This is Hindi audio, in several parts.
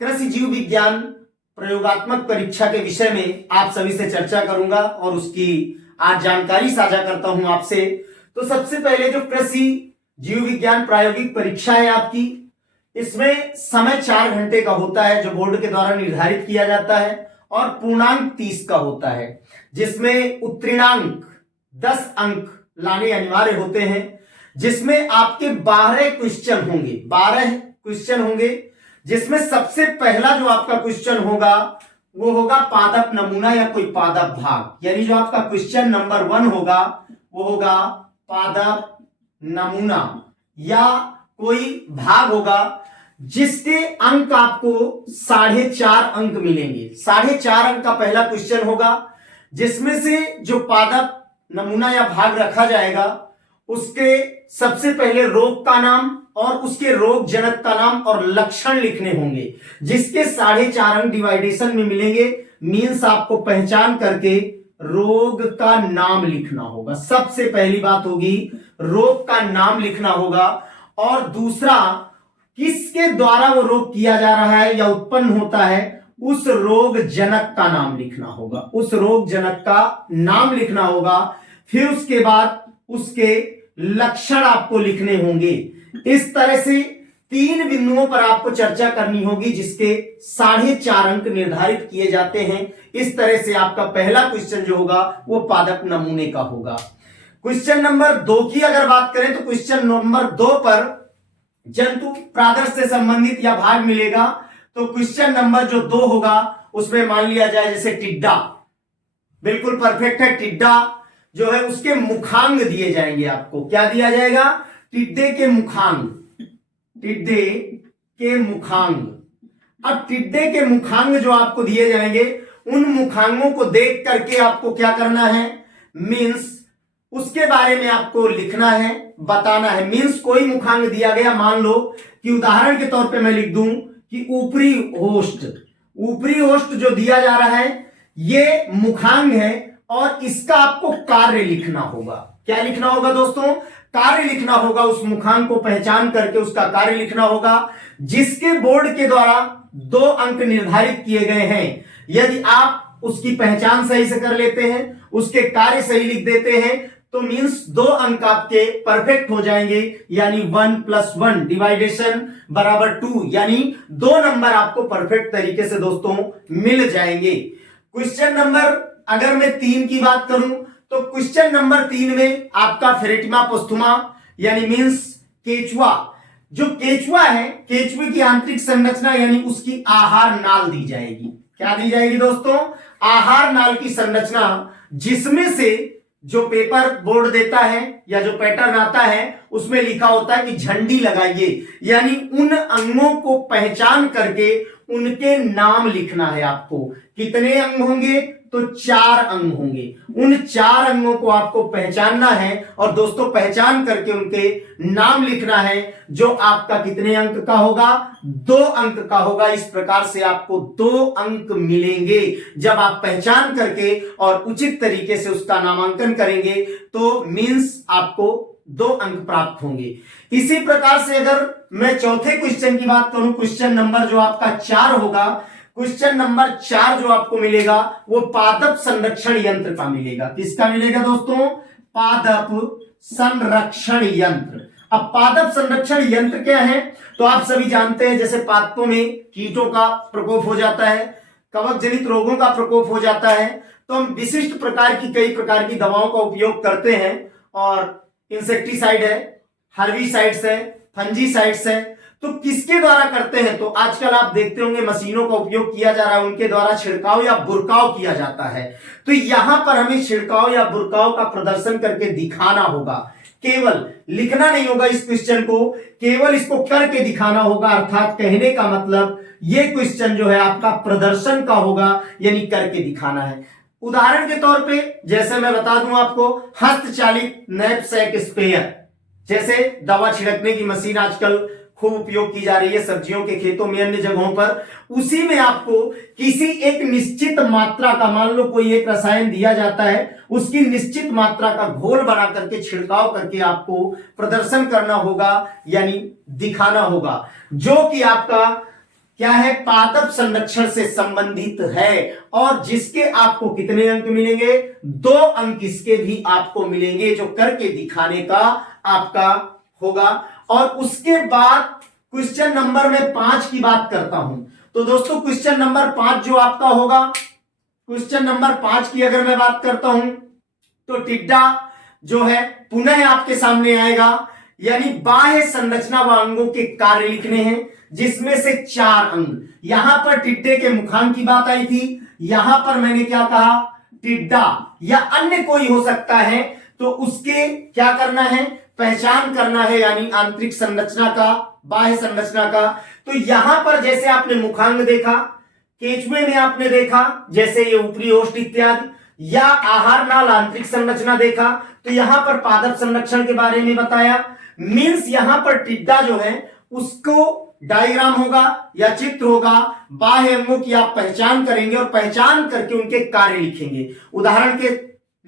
कृषि जीव विज्ञान प्रयोगात्मक परीक्षा के विषय में आप सभी से चर्चा करूंगा और उसकी आज जानकारी साझा करता हूं आपसे। तो सबसे पहले जो कृषि जीव विज्ञान प्रायोगिक परीक्षा है आपकी, इसमें समय 4 घंटे का होता है जो बोर्ड के द्वारा निर्धारित किया जाता है और पूर्णांक 30 का होता है, जिसमें उत्तीर्णांक 10 अंक लाने अनिवार्य होते हैं, जिसमें आपके 12 क्वेश्चन होंगे। 12 क्वेश्चन होंगे, जिसमें सबसे पहला जो आपका क्वेश्चन होगा वो होगा पादप नमूना या कोई पादप भाग। यानी जो आपका क्वेश्चन नंबर 1 होगा वो होगा पादप नमूना या कोई भाग होगा, जिसके अंक आपको 4.5 अंक मिलेंगे। 4.5 अंक का पहला क्वेश्चन होगा, जिसमें से जो पादप नमूना या भाग रखा जाएगा उसके सबसे पहले रोग का नाम और उसके रोग जनक का नाम और लक्षण लिखने होंगे, जिसके 4.5 अंक डिवाइडेशन में मिलेंगे। मीन्स आपको पहचान करके रोग का नाम लिखना होगा। सबसे पहली बात होगी रोग का नाम लिखना होगा, और दूसरा किसके द्वारा वो रोग किया जा रहा है या उत्पन्न होता है उस रोग जनक का नाम लिखना होगा। उस रोग जनक का नाम लिखना होगा। फिर उसके बाद उसके लक्षण आपको लिखने होंगे। इस तरह से 3 बिंदुओं पर आपको चर्चा करनी होगी, जिसके 4.5 अंक निर्धारित किए जाते हैं। इस तरह से आपका पहला क्वेश्चन जो होगा वो पादप नमूने का होगा। क्वेश्चन नंबर 2 की अगर बात करें तो क्वेश्चन नंबर 2 पर जंतु प्रादर्श से संबंधित या भाग मिलेगा। तो क्वेश्चन नंबर जो 2 होगा उसमें मान लिया जाए जैसे टिड्डा, बिल्कुल परफेक्ट है। टिड्डा जो है उसके मुखांग दिए जाएंगे आपको। क्या दिया जाएगा? टिड्डे के मुखांग। टिड्डे के मुखांग। अब टिड्डे के मुखांग जो आपको दिए जाएंगे, उन मुखांगों को देख करके आपको क्या करना है? मीन्स उसके बारे में आपको लिखना है, बताना है। मीन्स कोई मुखांग दिया गया, मान लो कि उदाहरण के तौर पे मैं लिख दूं कि ऊपरी होस्ट। ऊपरी होस्ट जो दिया जा रहा है ये मुखांग है और इसका आपको कार्य लिखना होगा। क्या लिखना होगा दोस्तों? कार्य लिखना होगा। उस मुखांग को पहचान करके उसका कार्य लिखना होगा, जिसके बोर्ड के द्वारा 2 अंक निर्धारित किए गए हैं। यदि आप उसकी पहचान सही से कर लेते हैं, उसके कार्य सही लिख देते हैं, तो मीन्स 2 अंक आपके परफेक्ट हो जाएंगे। यानी 1 + 1 डिवाइडेशन बराबर 2, यानी 2 नंबर आपको परफेक्ट तरीके से दोस्तों मिल जाएंगे। क्वेश्चन नंबर अगर मैं 3 की बात करूं तो क्वेश्चन नंबर 3 में आपका फेरेटिमा पोस्थुमा यानी मीन्स केचुआ। जो केचुआ है, केचुए की आंतरिक संरचना यानी उसकी आहार नाल दी जाएगी। क्या दी जाएगी दोस्तों? आहार नाल की संरचना, जिसमें से जो पेपर बोर्ड देता है या जो पैटर्न आता है उसमें लिखा होता है कि झंडी लगाइए, यानी उन अंगों को पहचान करके उनके नाम लिखना है आपको। कितने अंग होंगे? तो 4 अंग होंगे। उन 4 अंगों को आपको पहचानना है और दोस्तों पहचान करके उनके नाम लिखना है, जो आपका कितने अंक का होगा? 2 अंक का होगा। इस प्रकार से आपको 2 अंक मिलेंगे। जब आप पहचान करके और उचित तरीके से उसका नामांकन करेंगे तो मीन्स आपको 2 अंक प्राप्त होंगे। इसी प्रकार से अगर मैं चौथे क्वेश्चन की बात करूं, क्वेश्चन नंबर जो आपका 4 होगा, क्वेश्चन नंबर 4 जो आपको मिलेगा वो पादप संरक्षण यंत्र का मिलेगा। किसका मिलेगा दोस्तों? पादप संरक्षण यंत्र। अब पादप संरक्षण यंत्र क्या है? तो आप सभी जानते हैं जैसे पादपों में कीटों का प्रकोप हो जाता है, कवक जनित रोगों का प्रकोप हो जाता है, तो हम विशिष्ट प्रकार की कई प्रकार की दवाओं का उपयोग करते हैं। और इंसेक्टिसाइड है, हर्बिसाइड्स है, फंजीसाइड्स है। तो किसके द्वारा करते हैं? तो आजकल आप देखते होंगे मशीनों का उपयोग किया जा रहा है, उनके द्वारा छिड़काव या बुरकाव किया जाता है। तो यहां पर हमें छिड़काव या बुरकाव का प्रदर्शन करके दिखाना होगा। केवल लिखना नहीं होगा इस क्वेश्चन को, केवल इसको करके दिखाना होगा। अर्थात कहने का मतलब ये क्वेश्चन जो है आपका प्रदर्शन का होगा, यानी करके दिखाना है। उदाहरण के तौर पे जैसे मैं बता दूं आपको, हस्तचालित नैपसैक स्प्रेयर, जैसे दवा छिड़कने की मशीन आजकल खूब उपयोग की जा रही है सब्जियों के खेतों में, अन्य जगहों पर। उसी में आपको किसी एक निश्चित मात्रा का, मान लो कोई एक रसायन दिया जाता है, उसकी निश्चित मात्रा का घोल बना करके छिड़काव करके आपको प्रदर्शन करना होगा, यानी दिखाना होगा, जो कि आपका क्या है, पादप संरक्षण से संबंधित है और जिसके आपको कितने अंक मिलेंगे, 2 अंक इसके भी आपको मिलेंगे, जो करके दिखाने का आपका होगा। और उसके बाद क्वेश्चन नंबर में 5 की बात करता हूं। तो दोस्तों क्वेश्चन नंबर 5 जो आपका होगा, क्वेश्चन नंबर 5 की अगर मैं बात करता हूं तो टिड्डा जो है पुनः आपके सामने आएगा, यानी बाह्य संरचना व अंगों के कार्य लिखने हैं, जिसमें से 4 अंग। यहां पर टिड्डे के मुखांग की बात आई थी, यहां पर मैंने क्या कहा, टिड्डा या अन्य कोई हो सकता है, तो उसके क्या करना है, पहचान करना है, यानी आंतरिक संरचना का, बाह्य संरचना का। तो यहां पर जैसे आपने मुखांग देखा, केचुए में आपने देखा जैसे ये ऊपरी ओष्ठ इत्यादि, या आहार नाल आंतरिक संरचना देखा, तो यहां पर पादप संरक्षण के बारे में बताया। मींस यहां पर टिड्डा जो है उसको डायग्राम होगा या चित्र होगा, बाह्य अंगों की आप पहचान करेंगे और पहचान करके उनके कार्य लिखेंगे। उदाहरण के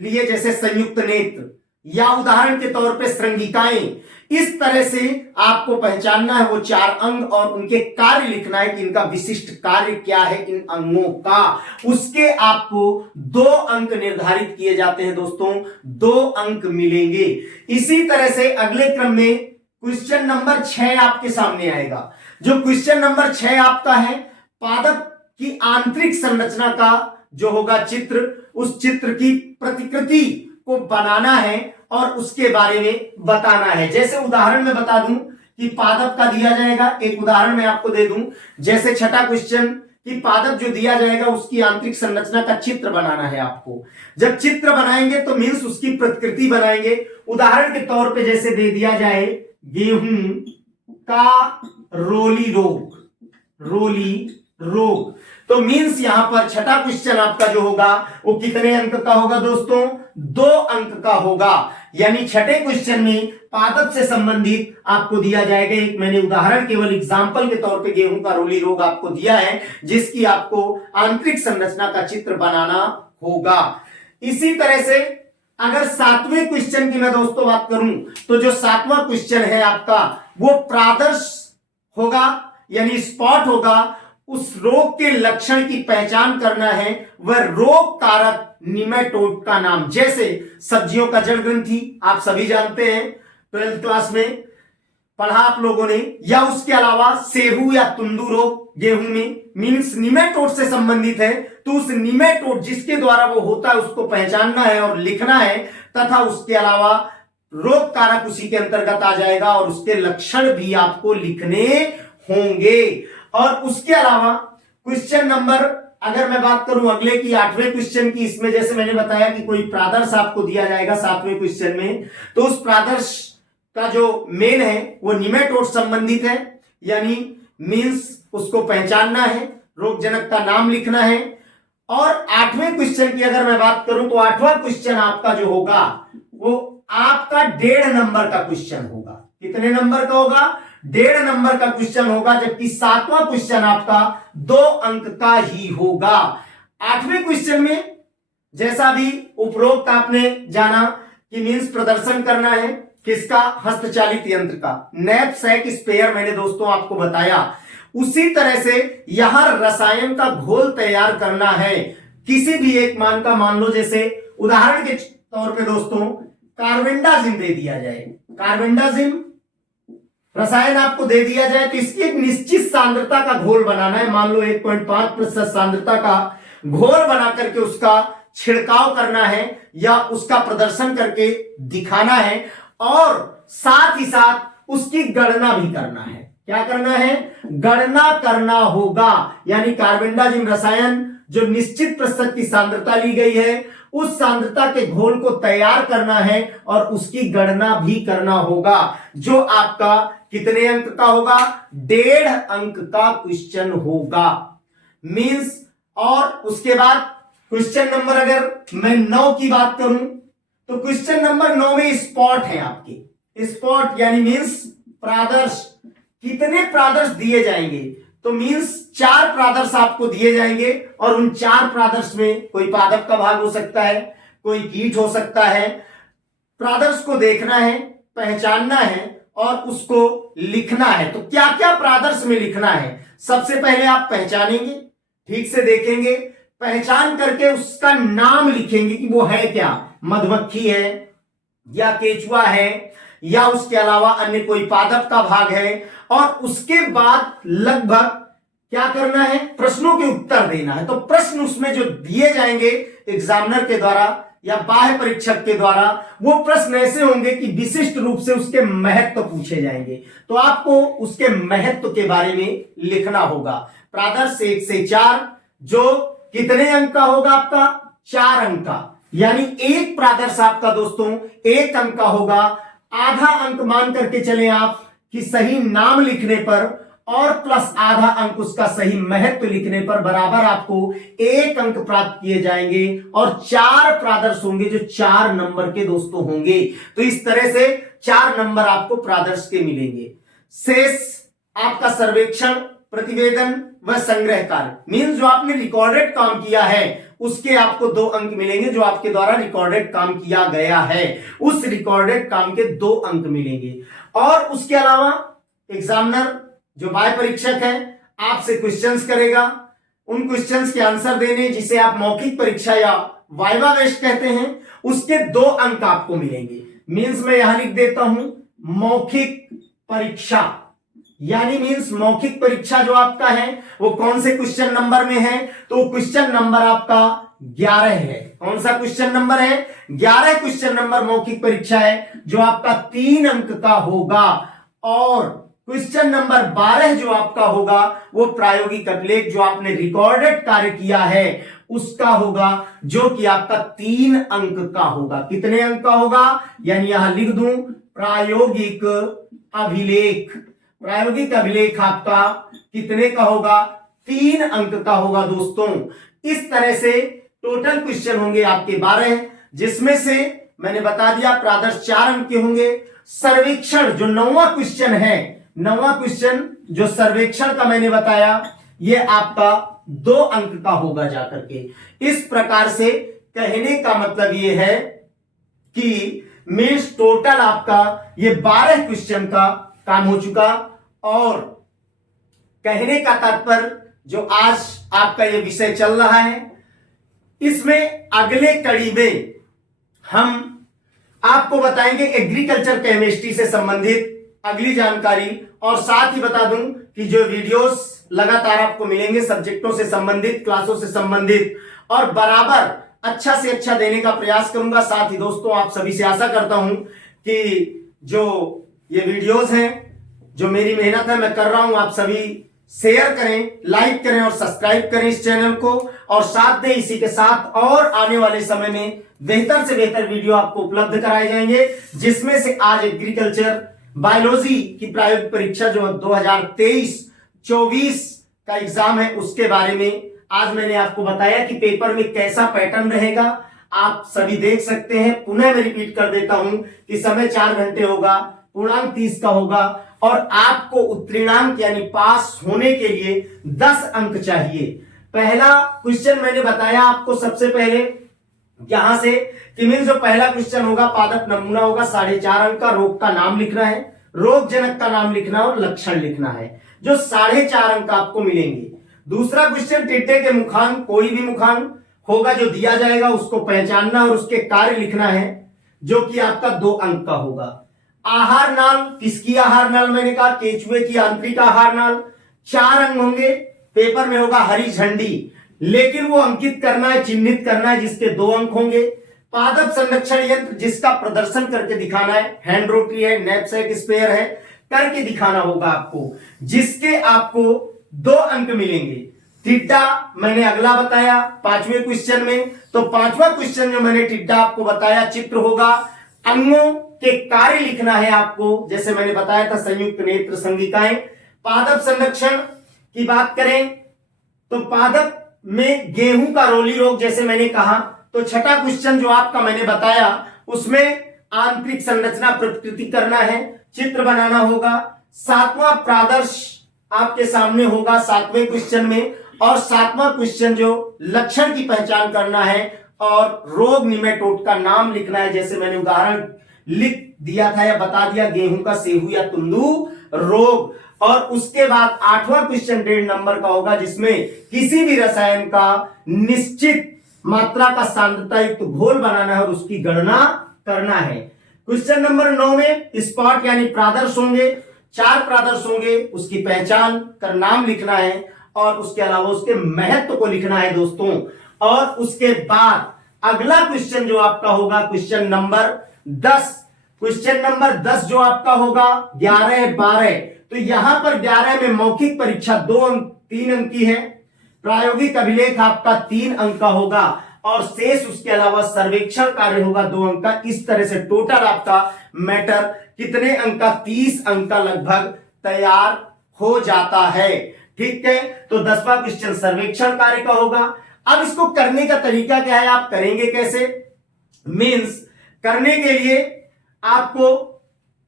लिए जैसे संयुक्त नेत्र या उदाहरण के तौर पे श्रृंगिकाएं, इस तरह से आपको पहचानना है वो 4 अंग और उनके कार्य लिखना है कि इनका विशिष्ट कार्य क्या है इन अंगों का। उसके आपको 2 अंक निर्धारित किए जाते हैं दोस्तों, 2 अंक मिलेंगे। इसी तरह से अगले क्रम में क्वेश्चन नंबर 6 आपके सामने आएगा। जो क्वेश्चन नंबर 6 आपका है, पादप की आंतरिक संरचना का जो होगा चित्र, उस चित्र की प्रतिकृति को बनाना है और उसके बारे में बताना है। जैसे उदाहरण में बता दूं कि पादप का दिया जाएगा, एक उदाहरण मैं आपको दे दूं, जैसे छठा क्वेश्चन कि पादप जो दिया जाएगा उसकी आंतरिक संरचना का चित्र बनाना है आपको। जब चित्र बनाएंगे तो मींस उसकी प्रतिकृति बनाएंगे। उदाहरण के तौर पे जैसे दे दिया जाए गेहूं का रोली रोग, तो मींस यहां पर छठा क्वेश्चन आपका जो होगा वो कितने अंक का होगा दोस्तों, 2 अंक का होगा। यानी छठे क्वेश्चन में पादप से संबंधित आपको दिया जाएगा, एक मैंने उदाहरण केवल एग्जांपल के तौर पे गेहूं का रोली रोग आपको दिया है, जिसकी आपको आंतरिक संरचना का चित्र बनाना होगा। इसी तरह से अगर 7वें क्वेश्चन की मैं दोस्तों बात करूं तो जो 7वां क्वेश्चन है आपका वो प्रादर्श होगा, यानी स्पॉट होगा। उस रोग के लक्षण की पहचान करना है, वह रोग कारक निमेटोड का नाम। जैसे सब्जियों का जड़ ग्रंथि आप सभी जानते हैं, 12th क्लास में पढ़ा आप लोगों ने, या उसके अलावा सेहू या तुंदू रोग गेहूं में, मीन्स निमेटोड से संबंधित है, तो उस निमेटोड जिसके द्वारा वो होता है उसको पहचानना है और लिखना है, तथा उसके अलावा रोग कारक उसी के अंतर्गत आ जाएगा और उसके लक्षण भी आपको लिखने होंगे। और उसके अलावा क्वेश्चन नंबर अगर मैं बात करूं अगले की 8वें क्वेश्चन की, इसमें जैसे मैंने बताया कि कोई प्रादर्श आपको दिया जाएगा 7वें क्वेश्चन में, तो उस प्रादर्श का जो मेन है वो निमेटोड संबंधित है, यानी मींस उसको पहचानना है, रोगजनक का नाम लिखना है। और 8वें क्वेश्चन की अगर मैं बात करूं तो 8वां क्वेश्चन आपका जो होगा वो आपका 1.5 नंबर का क्वेश्चन होगा। कितने नंबर का होगा, 1.5 नंबर का क्वेश्चन होगा, जबकि 7वां क्वेश्चन आपका 2 अंक का ही होगा। 8वें क्वेश्चन में जैसा भी उपरोक्त आपने जाना कि मींस प्रदर्शन करना है किसका, हस्तचालित यंत्र का, नैप सैक स्पेयर मैंने दोस्तों आपको बताया। उसी तरह से यहां रसायन का घोल तैयार करना है, किसी भी एक मान का, मान लो जैसे उदाहरण के तौर पे दोस्तों कार्बेंडाजिम दे दिया जाए, कार्बेंडाजिम रसायन आपको दे दिया जाए, तो इसकी एक निश्चित सांद्रता का घोल बनाना है, मान लो 1.5% सांद्रता का घोल बना करके उसका छिड़काव करना है या उसका प्रदर्शन करके दिखाना है, और साथ ही साथ उसकी गणना भी करना है। क्या करना है, गणना करना होगा, यानी कार्बेंडाजिम रसायन जो निश्चित प्रतिशत की सांद्रता ली गई है उस सांद्रता के घोल को तैयार करना है और उसकी गणना भी करना होगा, जो आपका कितने अंक का होगा, 1.5 अंक का क्वेश्चन होगा मींस। और उसके बाद क्वेश्चन नंबर अगर मैं 9 की बात करूं तो क्वेश्चन नंबर 9 में स्पॉट है आपके, स्पॉट यानी मींस प्रादर्श। कितने प्रादर्श दिए जाएंगे, तो मींस 4 प्रादर्श आपको दिए जाएंगे और उन 4 प्रादर्श में कोई पादप का भाग हो सकता है, कोई कीट हो सकता है। प्रादर्श को देखना है, पहचानना है और उसको लिखना है। तो क्या क्या प्रादर्श में लिखना है, सबसे पहले आप पहचानेंगे, ठीक से देखेंगे, पहचान करके उसका नाम लिखेंगे कि वो है क्या, मधुमक्खी है या केचुआ है या उसके अलावा अन्य कोई पादप का भाग है। और उसके बाद लगभग क्या करना है, प्रश्नों के उत्तर देना है। तो प्रश्न उसमें जो दिए जाएंगे एग्जामिनर के द्वारा या बाह्य परीक्षक के द्वारा, वो प्रश्न ऐसे होंगे कि विशिष्ट रूप से उसके महत्व पूछे जाएंगे। तो आपको उसके महत्व के बारे में लिखना होगा। प्रादर्श 1 से 4 जो कितने अंक का होगा आपका, 4 अंक का, यानी एक प्रादर्श आपका दोस्तों 1 अंक का होगा। आधा अंक मान करके चले आप कि सही नाम लिखने पर और प्लस आधा अंक उसका सही महत्व लिखने पर बराबर आपको 1 अंक प्राप्त किए जाएंगे। और 4 प्रादर्श होंगे जो 4 नंबर के दोस्तों होंगे। तो इस तरह से 4 नंबर आपको प्रादर्श के मिलेंगे। शेष आपका सर्वेक्षण, प्रतिवेदन व संग्रह कार्य, मीन्स जो आपने रिकॉर्डेड काम किया है उसके आपको 2 अंक मिलेंगे। जो आपके द्वारा रिकॉर्डेड काम किया गया है उस रिकॉर्डेड काम के 2 अंक मिलेंगे। और उसके अलावा एग्जामिनर जो बाह्य परीक्षक है आपसे क्वेश्चंस करेगा, उन क्वेश्चंस के आंसर देने, जिसे आप मौखिक परीक्षा या वाइवा वेस्ट कहते हैं, उसके 2 अंक आपको मिलेंगे। मीन्स मैं यहां लिख देता हूं मौखिक परीक्षा, यानी मीन्स मौखिक परीक्षा जो आपका है वो कौन से क्वेश्चन नंबर में है, तो क्वेश्चन नंबर आपका 11 है। कौन सा क्वेश्चन नंबर है, 11 क्वेश्चन नंबर मौखिक परीक्षा है जो आपका 3 अंक का होगा। और क्वेश्चन नंबर 12 जो आपका होगा वो प्रायोगिक अभिलेख, जो आपने रिकॉर्डेड कार्य किया है उसका होगा, जो कि आपका 3 अंक का होगा। कितने अंक का होगा, यानी यहां लिख दूं प्रायोगिक अभिलेख। प्रायोगिक अभिलेख आपका कितने का होगा, 3 अंक का होगा दोस्तों। इस तरह से टोटल क्वेश्चन होंगे आपके 12, जिसमें से मैंने बता दिया प्रादर्श 4 अंक के होंगे। सर्वेक्षण जो 9वां क्वेश्चन है, 9वां क्वेश्चन जो सर्वेक्षण का मैंने बताया, ये आपका 2 अंक का होगा जाकर के। इस प्रकार से कहने का मतलब ये है कि मीन्स टोटल आपका ये 12 क्वेश्चन का काम हो चुका। और कहने का तात्पर्य जो आज आपका ये विषय चल रहा है, इसमें अगले कड़ी में हम आपको बताएंगे एग्रीकल्चर केमिस्ट्री से संबंधित अगली जानकारी। और साथ ही बता दूं कि जो वीडियोस लगातार आपको मिलेंगे सब्जेक्टों से संबंधित, क्लासों से संबंधित, और बराबर अच्छा से अच्छा देने का प्रयास करूंगा। साथ ही दोस्तों आप सभी से आशा करता हूं कि जो ये वीडियोस हैं, जो मेरी मेहनत है मैं कर रहा हूं, आप सभी शेयर करें, लाइक करें और सब्सक्राइब करें इस चैनल को। और साथ में इसी के साथ और आने वाले समय में बेहतर से बेहतर वीडियो आपको उपलब्ध कराए जाएंगे, जिसमें से आज एग्रीकल्चर बायोलॉजी की प्रायोगिक परीक्षा जो 2023-24 का एग्जाम है उसके बारे में आज मैंने आपको बताया कि पेपर में कैसा पैटर्न रहेगा। आप सभी देख सकते हैं। पुनः मैं रिपीट कर देता हूं कि समय 4 घंटे होगा, पूर्णांक 30 का होगा और आपको उत्तीर्णांक यानी पास होने के लिए 10 अंक चाहिए। पहला क्वेश्चन मैंने बताया आपको सबसे पहले यहां से कि मीन जो पहला क्वेश्चन होगा पादप नमूना होगा, 4.5 अंक का, रोग का नाम लिखना है, रोग जनक का नाम लिखना और लक्षण लिखना है, जो 4.5 अंक आपको मिलेंगे। दूसरा क्वेश्चन टिड्डे के मुखांक, कोई भी मुखांक होगा जो दिया जाएगा उसको पहचानना और उसके कार्य लिखना है, जो कि आपका 2 अंक का होगा। आहार नाल, किसकी आहार नाल, मैंने कहा केचुए की आंतरिक आहार नाल, 4 अंक होंगे। पेपर में होगा हरी झंडी, लेकिन वो अंकित करना है, चिन्हित करना है, जिसके 2 अंक होंगे। पादप संरक्षण यंत्र, जिसका प्रदर्शन करके दिखाना है, हैंड रोटरी है, नैपसैक स्पेयर है, करके दिखाना होगा आपको, जिसके आपको 2 अंक मिलेंगे। टिड्डा मैंने अगला बताया 5वें क्वेश्चन में, तो 5वां क्वेश्चन जो मैंने टिड्डा आपको बताया, चित्र होगा, अंगों के कार्य लिखना है आपको, जैसे मैंने बताया था संयुक्त नेत्र संगिकाएं। पादप संरक्षण की बात करें तो पादप में गेहूं का रोली रोग, जैसे मैंने कहा। तो 6ठा क्वेश्चन जो आपका मैंने बताया उसमें आंतरिक संरचना प्रकृति करना है, चित्र बनाना होगा। 7वां प्रादर्श आपके सामने होगा 7वें क्वेश्चन में, और 7वां क्वेश्चन जो लक्षण की पहचान करना है और रोग निमेटोड का नाम लिखना है, जैसे मैंने उदाहरण लिख दिया था या बता दिया, गेहूं का सेहू या तुंदू रोग, और उसके बाद 8वां क्वेश्चन 1.5 नंबर का होगा, जिसमें किसी भी रसायन का निश्चित मात्रा का सांद्रता युक्त घोल बनाना है और उसकी गणना करना है। क्वेश्चन नंबर 9 में स्पॉट यानी प्रादर्श होंगे, 4 प्रादर्श होंगे, उसकी पहचान कर नाम लिखना है और उसके अलावा उसके महत्व को लिखना है दोस्तों। और उसके बाद अगला क्वेश्चन जो आपका होगा क्वेश्चन नंबर 10, क्वेश्चन नंबर 10 जो आपका होगा 11, 12, तो यहां पर 11 में मौखिक परीक्षा 3 अंक की है, प्रायोगिक अभिलेख आपका 3 अंक का होगा और शेष उसके अलावा सर्वेक्षण कार्य होगा 2 अंक का। इस तरह से टोटल आपका मैटर कितने अंक का, 30 अंक का लगभग तैयार हो जाता है। ठीक है, तो 10वां क्वेश्चन सर्वेक्षण कार्य का होगा। अब इसको करने का तरीका क्या है, आप करेंगे कैसे, मींस करने के लिए आपको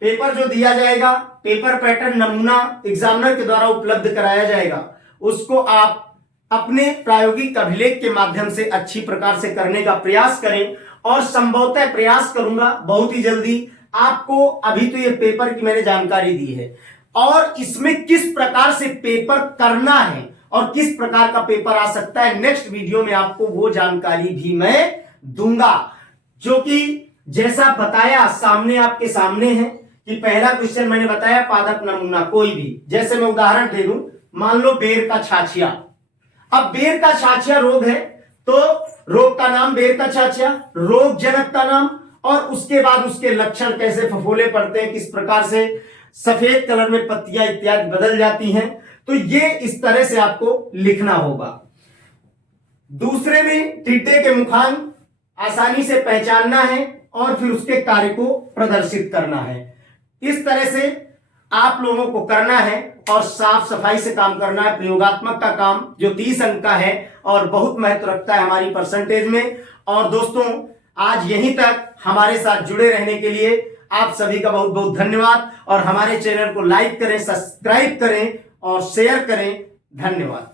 पेपर जो दिया जाएगा, पेपर पैटर्न नमूना एग्जामिनर के द्वारा उपलब्ध कराया जाएगा, उसको आप अपने प्रायोगिक अभिलेख के माध्यम से अच्छी प्रकार से करने का प्रयास करें। और संभवतः प्रयास करूंगा बहुत ही जल्दी आपको, अभी तो ये पेपर की मैंने जानकारी दी है और इसमें किस प्रकार से पेपर करना है और किस प्रकार का पेपर आ सकता है, नेक्स्ट वीडियो में आपको वो जानकारी भी मैं दूंगा, जो कि जैसा बताया सामने आपके सामने है कि पहला क्वेश्चन मैंने बताया पादप नमूना कोई भी, जैसे मैं उदाहरण दे दूं, मान लो बेर का छाछिया। अब बेर का छाछिया रोग है तो रोग का नाम बेर का छाछिया, रोग जनक का नाम, और उसके बाद उसके लक्षण, कैसे फफोले पड़ते हैं, किस प्रकार से सफेद कलर में पत्तियां इत्यादि बदल जाती हैं, तो ये इस तरह से आपको लिखना होगा। दूसरे में टिड्डे के मुखांग आसानी से पहचानना है और फिर उसके कार्य को प्रदर्शित करना है। इस तरह से आप लोगों को करना है और साफ सफाई से काम करना है। प्रयोगात्मक का काम जो 30 अंक का है और बहुत महत्व रखता है हमारी परसेंटेज में। और दोस्तों आज यहीं तक हमारे साथ जुड़े रहने के लिए आप सभी का बहुत बहुत धन्यवाद और हमारे चैनल को लाइक करें, सब्सक्राइब करें और शेयर करें। धन्यवाद।